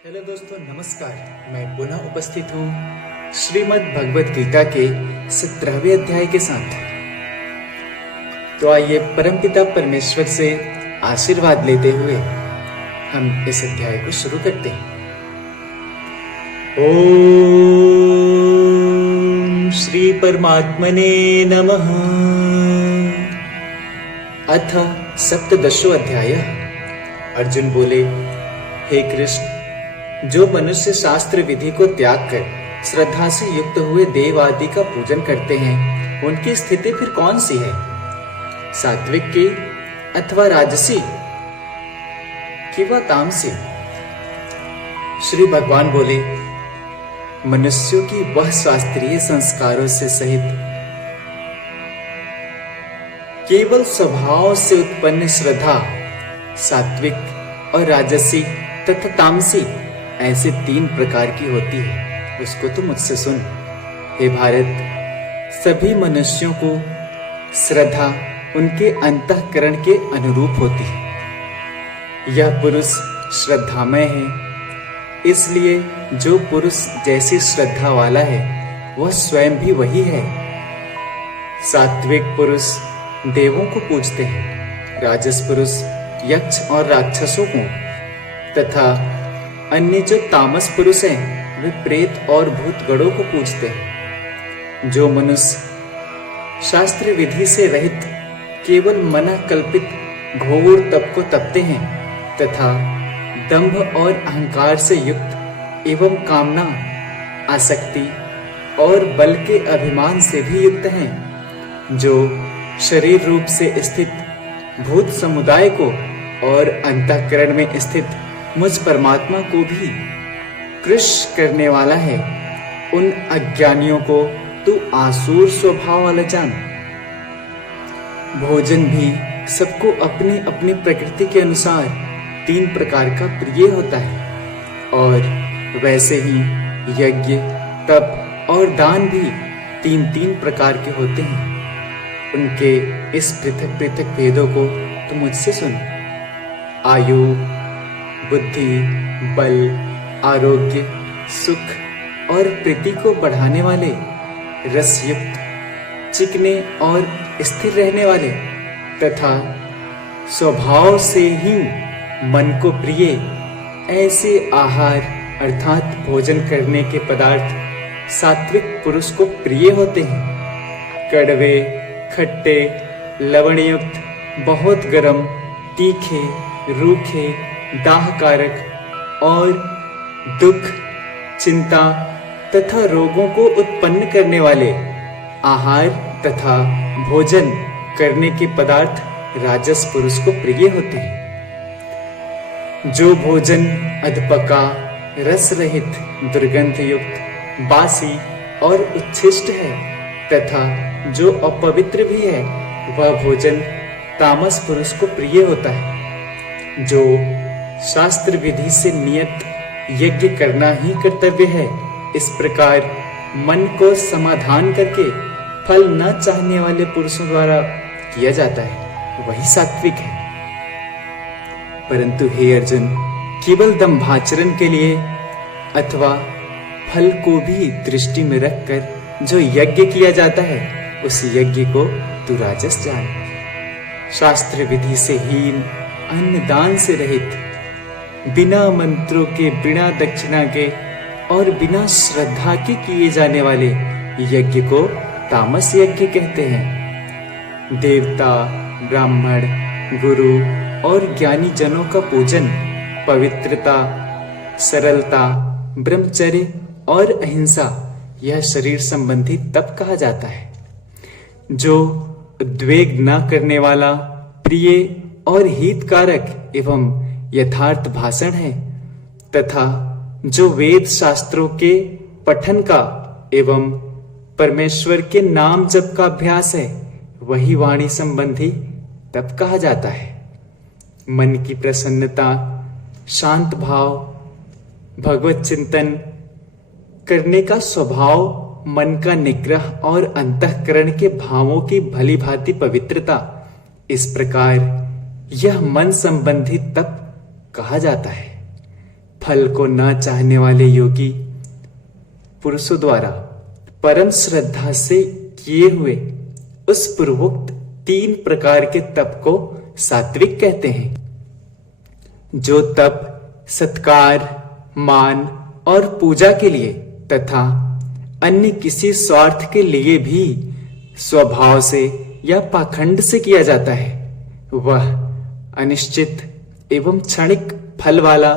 Hello दोस्तों, नमस्कार। मैं पुनः उपस्थित हूँ श्रीमद् भगवत गीता के 17वें अध्याय के साथ। तो आइए परमपिता परमेश्वर से आशीर्वाद लेते हुए हम इस अध्याय को शुरू करते हैं। ओम श्री परमात्मने नमः। अथ सप्तदशो अध्याय। अर्जुन बोले, हे कृष्ण, जो मनुष्य शास्त्र विधि को त्याग कर श्रद्धा से युक्त हुए देव आदि का पूजन करते हैं, उनकी स्थिति फिर कौन सी है? सात्विक की अथवा राजसी कि वह तामसी? श्री भगवान बोले, मनुष्यों की वह शास्त्रीय संस्कारों से सहित केवल स्वभाव से उत्पन्न श्रद्धा सात्विक और राजसी तथा तामसी ऐसे 3 प्रकार की होती है। उसको तो मुझसे सुन। हे भारत, सभी मनुष्यों को श्रद्धा उनके अंतःकरण के अनुरूप होती है। यह पुरुष श्रद्धामय है, इसलिए जो पुरुष जैसी श्रद्धा वाला है वह स्वयं भी वही है। सात्विक पुरुष देवों को पूजते हैं, राजस पुरुष यक्ष और राक्षसों को, तथा अन्य जो तामस पुरुष हैं वे प्रेत और भूतगणों को पूजते हैं। जो मनुष्य शास्त्र विधि से रहित केवल मना कल्पित घोर तप को तपते हैं तथा दंभ और अहंकार से युक्त एवं कामना, आसक्ति और बल के अभिमान से भी युक्त हैं, जो शरीर रूप से स्थित भूत समुदाय को और अंतःकरण में स्थित मुझ परमात्मा को भी कृष्ण करने वाला है, उन अज्ञानियों को तू आसुर स्वभाव वाला जान। भोजन भी सबको अपनी अपनी प्रकृति के अनुसार 3 प्रकार का प्रिय होता है, और वैसे ही यज्ञ, तप और दान भी 3 प्रकार के होते हैं। उनके इस पृथक पृथक भेदों को तू मुझसे सुन। आयु, बुद्धि, बल, आरोग्य, सुख और प्रीति को बढ़ाने वाले, रसयुक्त, चिकने और स्थिर रहने वाले तथा स्वभाव से ही मन को प्रिय ऐसे आहार अर्थात भोजन करने के पदार्थ सात्विक पुरुष को प्रिय होते हैं। कड़वे, खट्टे, लवणयुक्त, बहुत गर्म, तीखे, रूखे, दाहकारक और दुख, चिंता तथा रोगों को उत्पन्न करने वाले आहार तथा भोजन करने के पदार्थ राजस पुरुष को प्रिय होते हैं। जो भोजन अधपका, रस रहित, दुर्गंध युक्त, बासी और उच्छिष्ट है तथा जो अपवित्र भी है, वह भोजन तामस पुरुष को प्रिय होता है। जो शास्त्र विधि से नियत यज्ञ करना ही कर्तव्य है, इस प्रकार मन को समाधान करके फल न चाहने वाले पुरुषों द्वारा किया जाता है, वही सात्विक है। परंतु हे अर्जुन, केवल दंभाचरण के लिए अथवा फल को भी दृष्टि में रखकर जो यज्ञ किया जाता है, उस यज्ञ को तू राजस जान। शास्त्र विधि से हीन, अन्न दान से रहित, बिना मंत्रों के, बिना दक्षिणा के और बिना श्रद्धा के किए जाने वाले यज्ञ को तामस यज्ञ कहते हैं। देवता, ब्राह्मण, गुरु और ज्ञानी जनों का पूजन, पवित्रता, सरलता, ब्रह्मचर्य और अहिंसा, यह शरीर संबंधी तप कहा जाता है। जो उद्वेग न करने वाला, प्रिय और हितकारक एवं यथार्थ भाषण है तथा जो वेद शास्त्रों के पठन का एवं परमेश्वर के नाम जप का अभ्यास है, वही वाणी संबंधी तप कहा जाता है। मन की प्रसन्नता, शांत भाव, भगवत चिंतन करने का स्वभाव, मन का निग्रह और अंतःकरण के भावों की भली भांति पवित्रता, इस प्रकार यह मन संबंधी तप कहा जाता है। फल को न चाहने वाले योगी पुरुषों द्वारा परम श्रद्धा से किए हुए उस पूर्वोक्त 3 प्रकार के तप को सात्विक कहते हैं। जो तप सत्कार, मान और पूजा के लिए तथा अन्य किसी स्वार्थ के लिए भी स्वभाव से या पाखंड से किया जाता है, वह अनिश्चित एवं क्षणिक फल वाला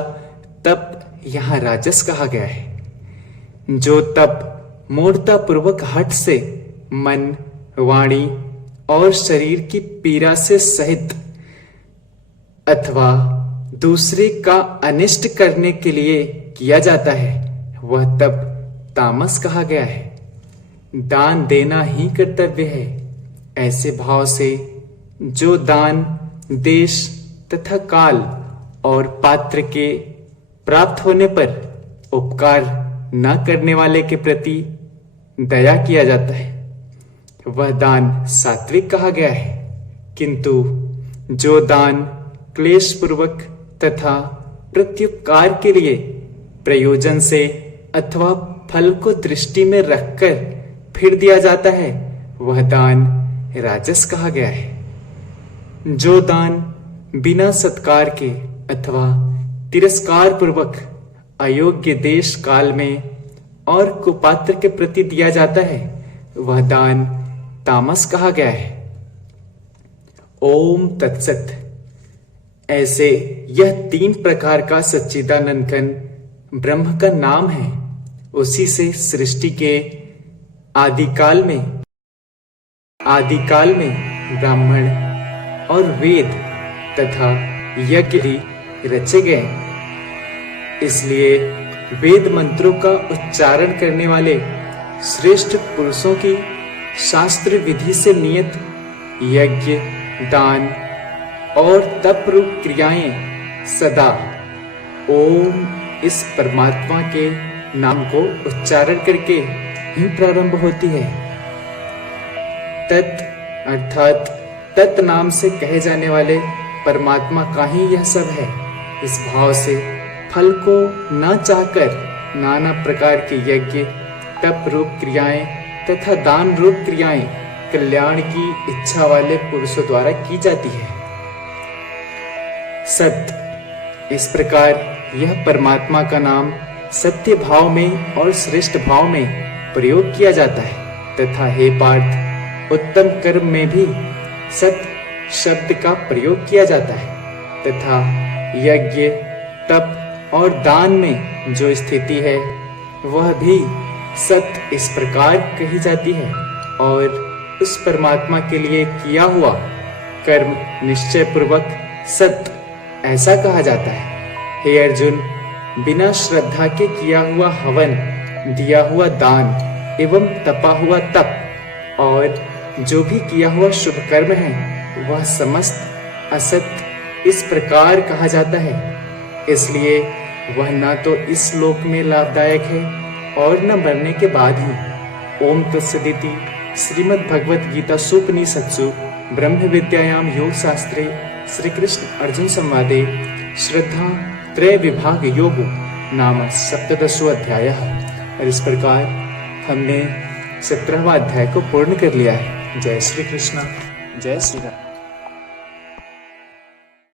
तप यहाँ राजस कहा गया है। जो तप मूर्ता पूर्वक हठ से मन, वाणी और शरीर की पीड़ा से सहित अथवा दूसरे का अनिष्ट करने के लिए किया जाता है, वह तप तामस कहा गया है। दान देना ही कर्तव्य है, ऐसे भाव से जो दान देश तथा काल और पात्र के प्राप्त होने पर उपकार न करने वाले के प्रति दया किया जाता है, वह दान सात्विक कहा गया है। किंतु जो दान क्लेश पूर्वक तथा प्रत्युपकार के लिए प्रयोजन से अथवा फल को दृष्टि में रखकर फिर दिया जाता है, वह दान राजस कहा गया है। जो दान बिना सत्कार के अथवा तिरस्कार पूर्वक अयोग्य देश काल में और कुपात्र के प्रति दिया जाता है, वह दान तामस कहा गया है। ओम तत्सत। ऐसे यह 3 प्रकार का सच्चिदानंद घन ब्रह्म का नाम है। उसी से सृष्टि के आदिकाल में ब्राह्मण और वेद तथा यज्ञ रचे गए। इसलिए वेद मंत्रों का उच्चारण करने वाले श्रेष्ठ पुरुषों की शास्त्र विधि से नियत यज्ञ, दान और तप रूप क्रियाएं सदा ओम इस परमात्मा के नाम को उच्चारण करके ही प्रारंभ होती है। तत् अर्थात तत् नाम से कहे जाने वाले परमात्मा का ही यह सब है। इस भाव से फल को न चाहकर नाना प्रकार के यज्ञ, तप रूप क्रियाएं तथा दान रूप क्रियाएं कल्याण की इच्छा वाले पुरुषों द्वारा की जाती है। सत्य। इस प्रकार यह परमात्मा का नाम सत्य भाव में और श्रेष्ठ भाव में प्रयोग किया जाता है तथा हे पार्थ, उत्तम कर्म में भी सत्य शब्द का प्रयोग किया जाता है तथा यज्ञ, तप और दान में जो स्थिति है वह भी सत्य इस प्रकार कही जाती है और उस परमात्मा के लिए किया हुआ कर्म निश्चय पूर्वक सत्य ऐसा कहा जाता है। हे अर्जुन, बिना श्रद्धा के किया हुआ हवन, दिया हुआ दान एवं तपा हुआ तप और जो भी किया हुआ शुभ कर्म है वह समस्त असत्य इस प्रकार कहा जाता है। इसलिए वह न तो इस लोक में लाभदायक है और न मरने के बाद ही। ओम तत्सदिति। श्रीमद् भगवत गीता सुपनिषत्सु ब्रह्म विद्यायाम योग शास्त्रे श्री कृष्ण अर्जुन संवादे श्रद्धा त्रय विभाग योग नाम 17वां अध्याय। और इस प्रकार हमने 17वां अध्याय को पूर्ण कर लिया है। जय श्री कृष्ण, जय श्री राम।